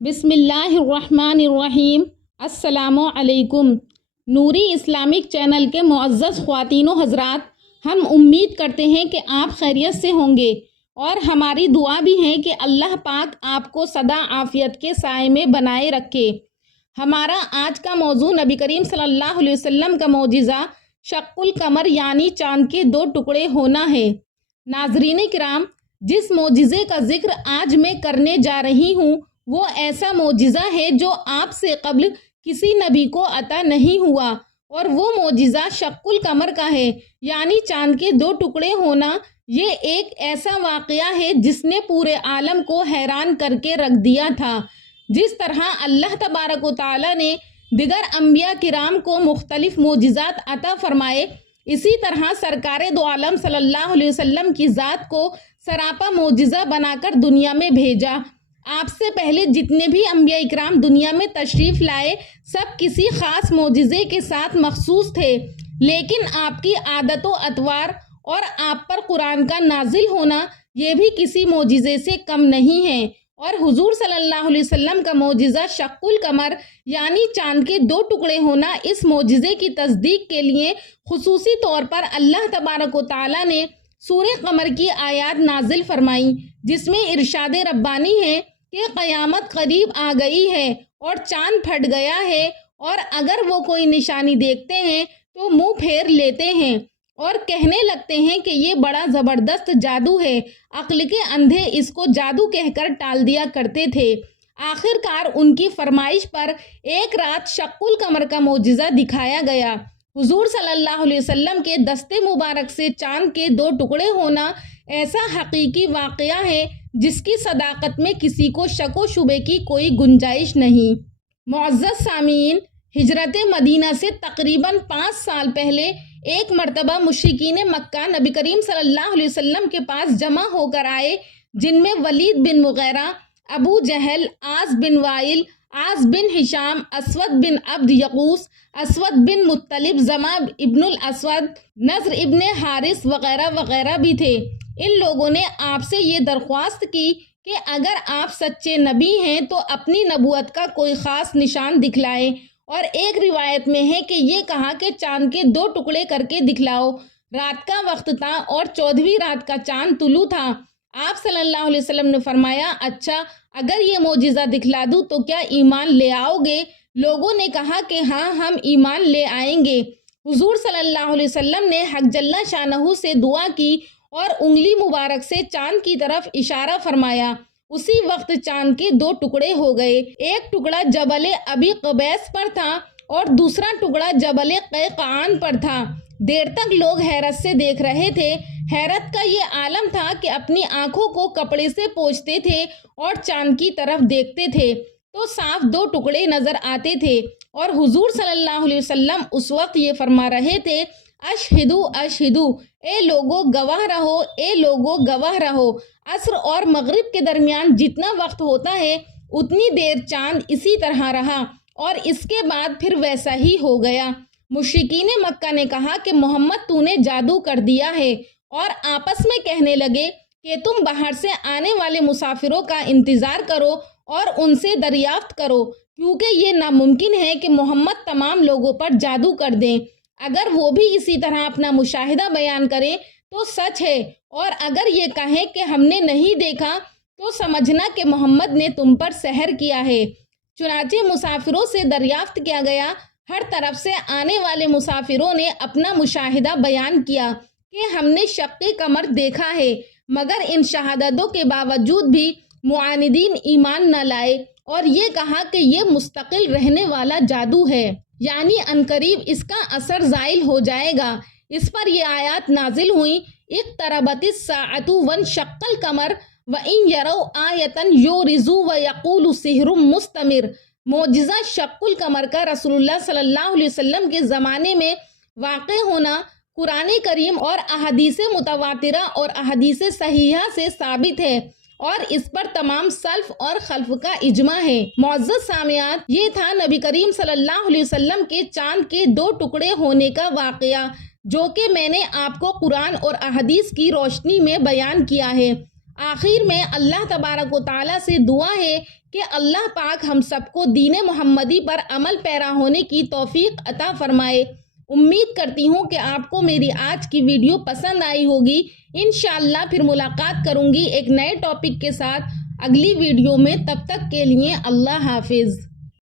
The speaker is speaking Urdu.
بسم اللہ الرحمن الرحیم۔ السلام علیکم۔ نوری اسلامک چینل کے معزز خواتین و حضرات، ہم امید کرتے ہیں کہ آپ خیریت سے ہوں گے اور ہماری دعا بھی ہے کہ اللہ پاک آپ کو سدا عافیت کے سائے میں بنائے رکھے۔ ہمارا آج کا موضوع نبی کریم صلی اللہ علیہ وسلم کا معجزہ شق القمر یعنی چاند کے 2 ٹکڑے ہونا ہے۔ ناظرین کرام، جس معجزے کا ذکر آج میں کرنے جا رہی ہوں وہ ایسا معجزہ ہے جو آپ سے قبل کسی نبی کو عطا نہیں ہوا، اور وہ معجزہ شق القمر کا ہے یعنی چاند کے 2 ٹکڑے ہونا۔ یہ ایک ایسا واقعہ ہے جس نے پورے عالم کو حیران کر کے رکھ دیا تھا۔ جس طرح اللہ تبارک و تعالیٰ نے دیگر انبیاء کرام کو مختلف معجزات عطا فرمائے، اسی طرح سرکار دو عالم صلی اللہ علیہ وسلم کی ذات کو سراپا معجزہ بنا کر دنیا میں بھیجا۔ آپ سے پہلے جتنے بھی انبیاء اکرام دنیا میں تشریف لائے سب کسی خاص معجزے کے ساتھ مخصوص تھے، لیکن آپ کی عادت و اطوار اور آپ پر قرآن کا نازل ہونا یہ بھی کسی معجزے سے کم نہیں ہے، اور حضور صلی اللہ علیہ وسلم کا معجزہ شق القمر یعنی چاند کے 2 ٹکڑے ہونا، اس معجزے کی تصدیق کے لیے خصوصی طور پر اللہ تبارک و تعالیٰ نے سورہ قمر کی آیات نازل فرمائیں، جس میں ارشاد ربانی ہے کہ قیامت قریب آ گئی ہے اور چاند پھٹ گیا ہے، اور اگر وہ کوئی نشانی دیکھتے ہیں تو منہ پھیر لیتے ہیں اور کہنے لگتے ہیں کہ یہ بڑا زبردست جادو ہے۔ عقل کے اندھے اس کو جادو کہہ کر ٹال دیا کرتے تھے۔ آخر کار ان کی فرمائش پر ایک رات شق القمر کا معجزہ دکھایا گیا۔ حضور صلی اللہ علیہ وسلم کے دستے مبارک سے چاند کے 2 ٹکڑے ہونا ایسا حقیقی واقعہ ہے جس کی صداقت میں کسی کو شک و شبے کی کوئی گنجائش نہیں۔ معزز سامعین، ہجرت مدینہ سے تقریباً 5 سال پہلے ایک مرتبہ مشرکین مکہ نبی کریم صلی اللہ علیہ وسلم کے پاس جمع ہو کر آئے، جن میں ولید بن مغیرہ، ابو جہل، عاص بن وائل، عاص بن ہشام، اسود بن عبد یغوث، اسود بن مطلب، زمع ابن الاسود، نضر ابن حارث وغیرہ وغیرہ بھی تھے۔ ان لوگوں نے آپ سے یہ درخواست کی کہ اگر آپ سچے نبی ہیں تو اپنی نبوت کا کوئی خاص نشان دکھلائیں، اور ایک روایت میں ہے کہ یہ کہا کہ چاند کے 2 ٹکڑے کر کے دکھلاؤ۔ رات کا وقت تھا اور 14ویں رات کا چاند طلوع تھا۔ آپ صلی اللہ علیہ وسلم نے فرمایا، اچھا اگر یہ معجزہ دکھلا دوں تو کیا ایمان لے آؤ گے؟ لوگوں نے کہا کہ ہاں، ہم ایمان لے آئیں گے۔ حضور صلی اللہ علیہ وسلم نے حق جل شانہ سے دعا کی اور انگلی مبارک سے چاند کی طرف اشارہ فرمایا۔ اسی وقت چاند کے 2 ٹکڑے ہو گئے۔ ایک ٹکڑا جبل ابی قبیس پر تھا اور دوسرا ٹکڑا جبل قیقعان پر تھا۔ دیر تک لوگ حیرت سے دیکھ رہے تھے۔ حیرت کا یہ عالم تھا کہ اپنی آنکھوں کو کپڑے سے پوچھتے تھے اور چاند کی طرف دیکھتے تھے تو صاف 2 ٹکڑے نظر آتے تھے، اور حضور صلی اللہ علیہ وسلم اس وقت یہ فرما رہے تھے، اشہدو اشہدو، اے لوگو گواہ رہو، اے لوگو گواہ رہو۔ عصر اور مغرب کے درمیان جتنا وقت ہوتا ہے اتنی دیر چاند اسی طرح رہا، اور اس کے بعد پھر ویسا ہی ہو گیا۔ مشرکین مکہ نے کہا کہ محمد تو نے جادو کر دیا ہے، اور آپس میں کہنے لگے کہ تم باہر سے آنے والے مسافروں کا انتظار کرو اور ان سے دریافت کرو، کیونکہ یہ ناممکن ہے کہ محمد تمام لوگوں پر جادو کر دیں۔ اگر وہ بھی اسی طرح اپنا مشاہدہ بیان کریں تو سچ ہے، اور اگر یہ کہیں کہ ہم نے نہیں دیکھا تو سمجھنا کہ محمد نے تم پر سحر کیا ہے۔ چنانچہ مسافروں سے دریافت کیا گیا۔ ہر طرف سے آنے والے مسافروں نے اپنا مشاہدہ بیان کیا کہ ہم نے شق قمر دیکھا ہے، مگر ان شہادتوں کے باوجود بھی معاندین ایمان نہ لائے اور یہ کہا کہ یہ مستقل رہنے والا جادو ہے، یعنی عنقریب اس کا اثر زائل ہو جائے گا۔ اس پر یہ آیات نازل ہوئیں، اقتربت الساعۃ وانشق القمر وإن يروا آیۃ یعرضوا ویقولوا سحر مستمر۔ معجزہ شق القمر کا رسول اللہ صلی اللہ علیہ وسلم کے زمانے میں واقع ہونا قرآن کریم اور احادیث متواترہ اور احادیث صحیحہ سے ثابت ہے، اور اس پر تمام سلف اور خلف کا اجماع ہے۔ معزز سامعات، یہ تھا نبی کریم صلی اللہ علیہ وسلم کے چاند کے 2 ٹکڑے ہونے کا واقعہ، جو کہ میں نے آپ کو قرآن اور احادیث کی روشنی میں بیان کیا ہے۔ آخر میں اللہ تبارک و تعالیٰ سے دعا ہے کہ اللہ پاک ہم سب کو دین محمدی پر عمل پیرا ہونے کی توفیق عطا فرمائے۔ امید کرتی ہوں کہ آپ کو میری آج کی ویڈیو پسند آئی ہوگی۔ انشاءاللہ پھر ملاقات کروں گی ایک نئے ٹاپک کے ساتھ اگلی ویڈیو میں، تب تک کے لیے اللہ حافظ۔